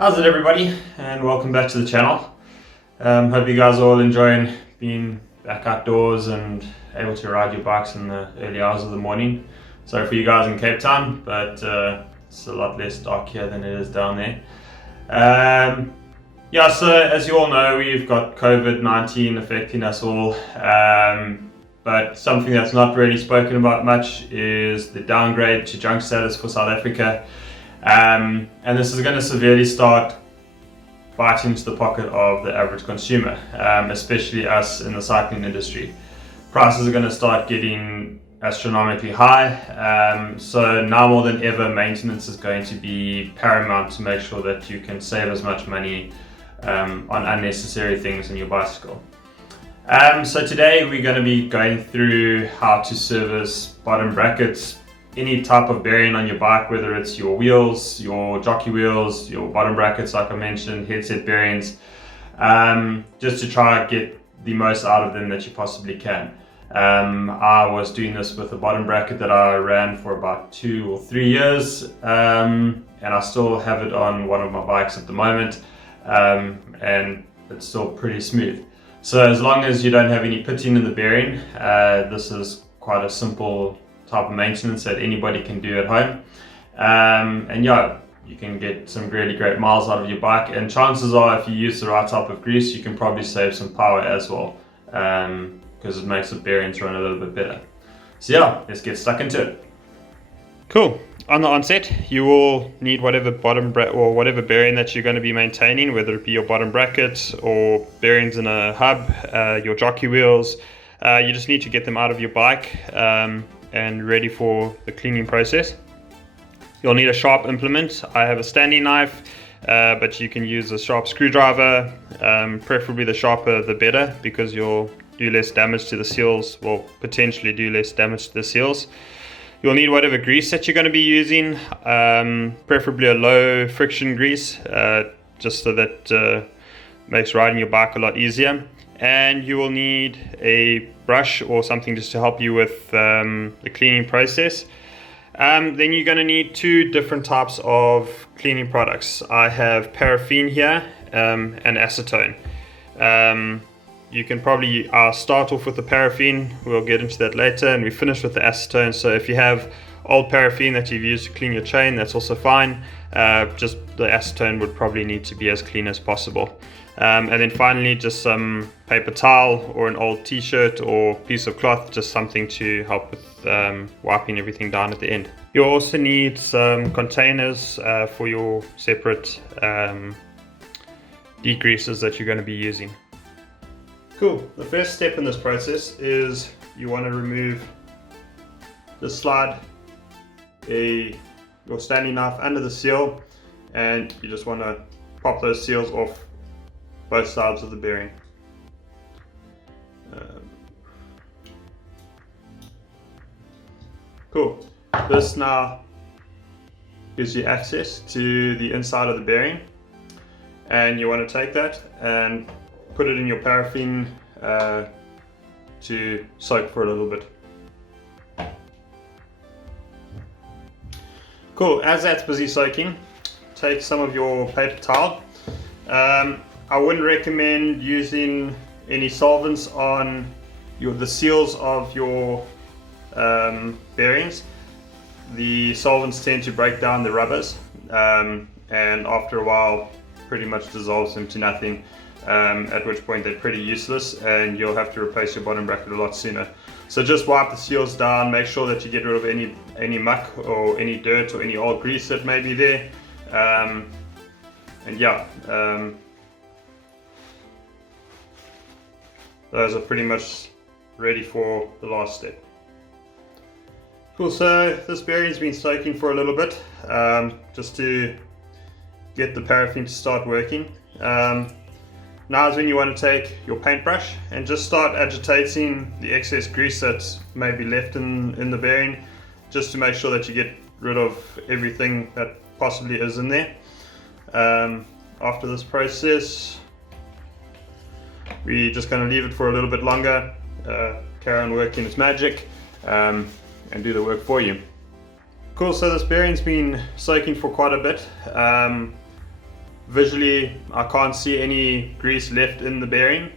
How's it, everybody, and welcome back to the channel. Hope you guys are all enjoying being back outdoors and able to ride your bikes in the early hours of the morning. Sorry for you guys in Cape Town, but it's a lot less dark here than it is down there. So as you all know, we've got COVID-19 affecting us all, but something that's not really spoken about much is the downgrade to junk status for South Africa. And this is going to severely start biting into the pocket of the average consumer, especially us in the cycling industry. Prices are going to start getting astronomically high, so now more than ever maintenance is going to be paramount to make sure that you can save as much money on unnecessary things on your bicycle. So today we're going to be going through how to service bottom brackets, any type of bearing on your bike, whether it's your wheels, your jockey wheels, your bottom brackets like I mentioned, headset bearings, just to try and get the most out of them that you possibly can. I was doing this with a bottom bracket that I ran for about 2 or 3 years, and I still have it on one of my bikes at the moment, and it's still pretty smooth. So as long as you don't have any pitting in the bearing, this is quite a simple type of maintenance that anybody can do at home, and you can get some really great miles out of your bike, and chances are if you use the right type of grease you can probably save some power as well, because it makes the bearings run a little bit better. So let's get stuck into it. Cool. On the onset, you will need whatever whatever bearing that you're going to be maintaining, whether it be your bottom bracket or bearings in a hub, your jockey wheels. You just need to get them out of your bike and ready for the cleaning process. You'll need a sharp implement. I have a Stanley knife, but you can use a sharp screwdriver, preferably the sharper the better, because you'll do less damage to the seals, well, potentially do less damage to the seals. You'll need whatever grease that you're going to be using, preferably a low friction grease, just so that makes riding your bike a lot easier. And you will need a brush or something just to help you with the cleaning process. Then you're going to need 2 different types of cleaning products. I have Paraffin here and Acetone. You can probably start off with the Paraffin, we'll get into that later, and we finish with the Acetone. So if you have old Paraffin that you've used to clean your chain, that's also fine. Just the Acetone would probably need to be as clean as possible. And then finally, just some paper towel or an old t-shirt or piece of cloth, just something to help with wiping everything down at the end. You'll also need some containers for your separate degreasers that you're going to be using. Cool. The first step in this process is you want to remove slide your Stanley knife under the seal, and you just want to pop those seals off both sides of the bearing. Cool. This now gives you access to the inside of the bearing, and you want to take that and put it in your paraffin to soak for a little bit. Cool. As that's busy soaking, take some of your paper towel. I wouldn't recommend using any solvents on the seals of your bearings. The solvents tend to break down the rubbers, and after a while pretty much dissolves them to nothing, at which point they're pretty useless and you'll have to replace your bottom bracket a lot sooner. So just wipe the seals down, make sure that you get rid of any muck or any dirt or any old grease that may be there, those are pretty much ready for the last step. Cool, so this bearing's been soaking for a little bit, just to get the paraffin to start working. Now is when you want to take your paintbrush and just start agitating the excess grease that's maybe left in the bearing, just to make sure that you get rid of everything that possibly is in there. After this process, we're just going to leave it for a little bit longer, carry on working its magic, and do the work for you. Cool, so this bearing's been soaking for quite a bit. visually I can't see any grease left in the bearing.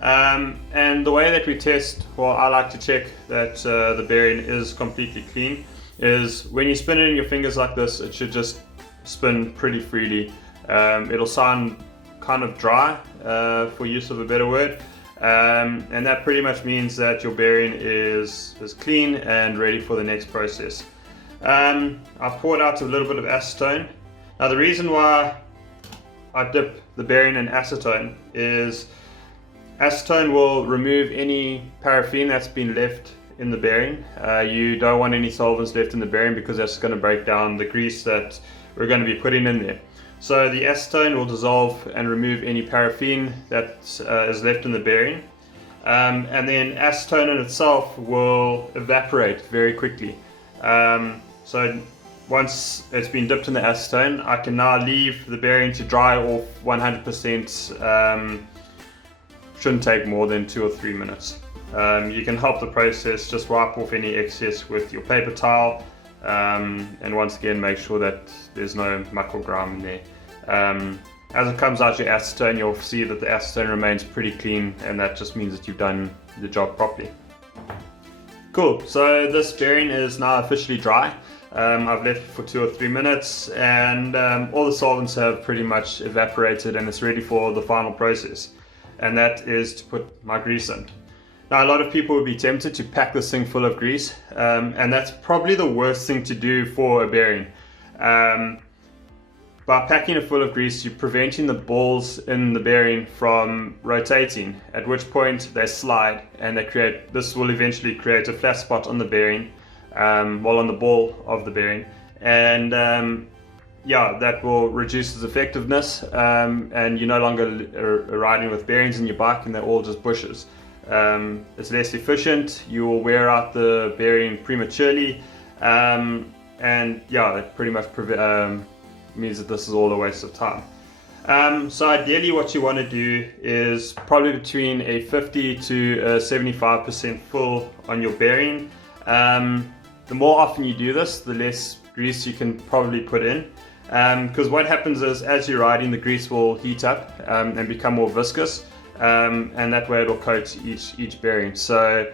And the way that we test, well, I like to check that the bearing is completely clean, is when you spin it in your fingers like this, it should just spin pretty freely. It'll sound kind of dry, for use of a better word, and that pretty much means that your bearing is clean and ready for the next process. I poured out a little bit of acetone. Now the reason why I dip the bearing in acetone is acetone will remove any paraffin that's been left in the bearing. You don't want any solvents left in the bearing because that's going to break down the grease that we're going to be putting in there. So the acetone will dissolve and remove any paraffin that is left in the bearing. And then acetone in itself will evaporate very quickly. So once it's been dipped in the acetone, I can now leave the bearing to dry off 100%. Shouldn't take more than 2 or 3 minutes. You can help the process, just wipe off any excess with your paper towel, and once again make sure that there's no muck or grime in there. As it comes out your acetone, you'll see that the acetone remains pretty clean, and that just means that you've done the job properly. Cool, so this bearing is now officially dry. I've left it for 2 or 3 minutes, and all the solvents have pretty much evaporated, and it's ready for the final process, and that is to put my grease in. Now a lot of people would be tempted to pack this thing full of grease, and that's probably the worst thing to do for a bearing. By packing it full of grease, you're preventing the balls in the bearing from rotating, at which point they slide, and this will eventually create a flat spot on the bearing, well, on the ball of the bearing, and yeah, that will reduce its effectiveness, and you're no longer riding with bearings in your bike and they're all just bushes. It's less efficient, you will wear out the bearing prematurely, and yeah, it pretty much means that this is all a waste of time. So ideally what you want to do is probably between a 50 to 75% full on your bearing. The more often you do this, the less grease you can probably put in, because what happens is as you're riding, the grease will heat up and become more viscous, and that way it'll coat each bearing. So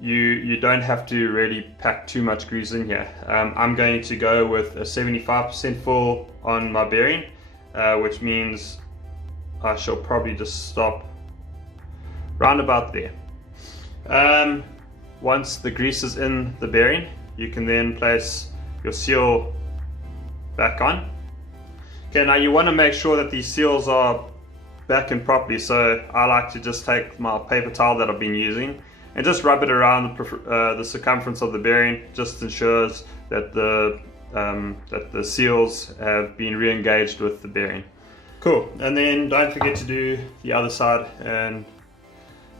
you don't have to really pack too much grease in here. I'm going to go with a 75% full on my bearing, which means I shall probably just stop round about there. Once the grease is in the bearing, you can then place your seal back on. Okay, now you want to make sure that these seals are back in properly, so I like to just take my paper towel that I've been using and just rub it around the circumference of the bearing. Just ensures that the seals have been re-engaged with the bearing. Cool, and then don't forget to do the other side and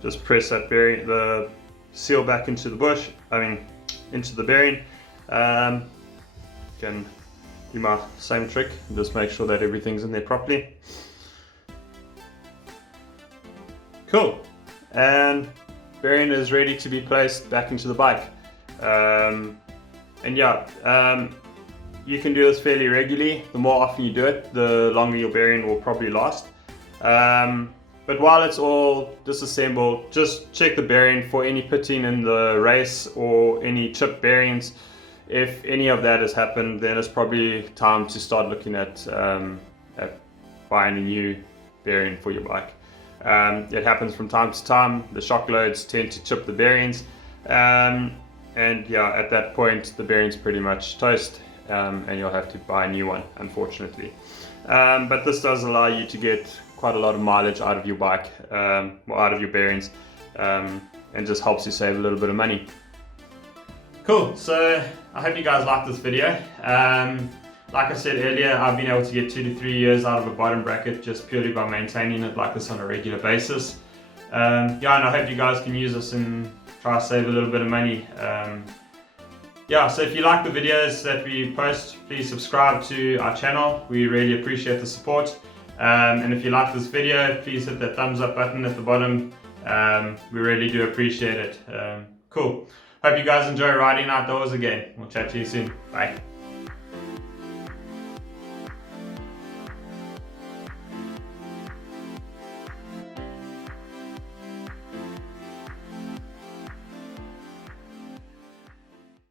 just press that bearing, the seal back into into the bearing. Can do my same trick and just make sure that everything's in there properly. Cool, and bearing is ready to be placed back into the bike. And yeah, you can do this fairly regularly. The more often you do it, the longer your bearing will probably last. But while it's all disassembled, just check the bearing for any pitting in the race or any chipped bearings. If any of that has happened, then it's probably time to start looking at buying a new bearing for your bike. It happens from time to time. The shock loads tend to chip the bearings, and yeah, at that point the bearing's pretty much toast, and you'll have to buy a new one, unfortunately. But this does allow you to get quite a lot of mileage out of your bike, or out of your bearings, and just helps you save a little bit of money. Cool, so I hope you guys liked this video. Like I said earlier, I've been able to get 2 to 3 years out of a bottom bracket just purely by maintaining it like this on a regular basis. Yeah, and I hope you guys can use this and try to save a little bit of money. Yeah, so if you like the videos that we post, please subscribe to our channel. We really appreciate the support. And if you like this video, please hit that thumbs up button at the bottom. We really do appreciate it. Cool. Hope you guys enjoy riding outdoors again. We'll chat to you soon. Bye.